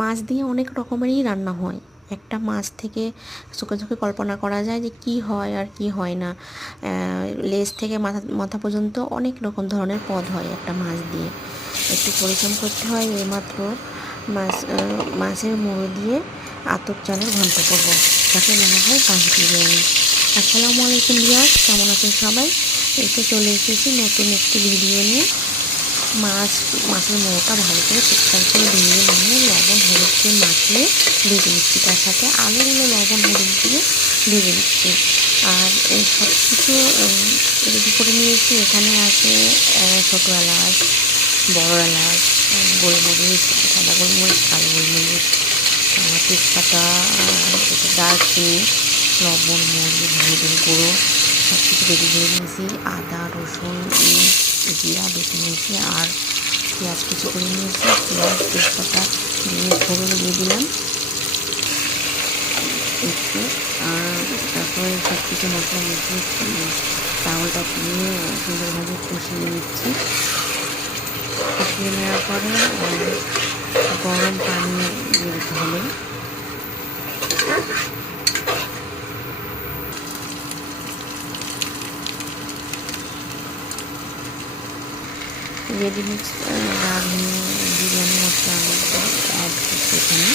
মাছ দিয়ে অনেক রকমেরই রান্না হয়। একটা মাছ থেকে চোখে চোখে কল্পনা করা যায় যে কী হয় আর কী হয় না। লেজ থেকে মাথা মাথা পর্যন্ত অনেক রকম ধরনের পদ হয় একটা মাছ দিয়ে। একটু পরিশ্রম করতে হয় এইমাত্র মাছ মাছের মুড়ো দিয়ে আতপ চালের ঘন্ট করব যাকে বলা হয় পাখি বিরিয়ানি আসসালামু আলাইকুম বিয়াস কেমন আছেন সবাই? এসে চলে এসেছি নতুন একটি ভিডিও নিয়ে। মাছ, মাছের মোটা ভালো করে পরিষ্কার করে ধুয়ে নিয়ে লবণ হলুদ দিয়ে মাখিয়ে ভেজে নিচ্ছি। তার সাথে আলুগুলো লবণ হলুদ দিয়ে ভেজে নিচ্ছি। আর এই সব কিছু রেডি করে নিয়েছি। এখানে আছে ছোটো এলাচ, বড় এলাচ, গোলমরিচ, সাদা গোলমরিচ, কালো গোলমরিচ তেজপাতা দারচিনি, লবণ, মরিচ, হলুদের গুঁড়ো সব কিছু রেডি করে নিয়েছি। আদা, রসুন জিরা বেটে নিয়েছি আর পেঁয়াজ কিছু করে নিয়েছি। পেঁয়াজ, তেজপাতা দিয়ে ফোড়ন দিয়ে দিলাম। একটু, আর তারপরে সব কিছু মশলা মিশিয়ে চাউলটা দিয়ে সুন্দরভাবে কষিয়ে নিচ্ছি। কষিয়ে নেওয়ার পরে গরম পানি দিতে হবে। Ready mix biryani masala add করছি এখানে।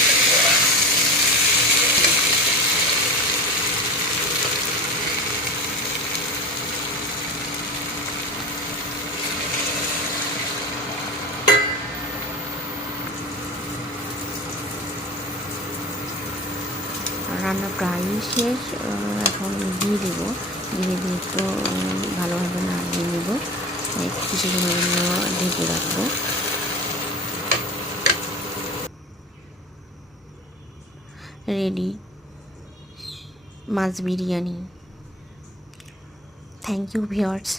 রান্না প্রায়ই শেষ এখন দিয়ে দেবো। দিয়ে দিয়ে একটু ভালোভাবে নাড়িয়ে নেব। কিছুক্ষণের জন্য ঢেকে রাখব। রেডি মাছ বিরিয়ানি। Thank you viewers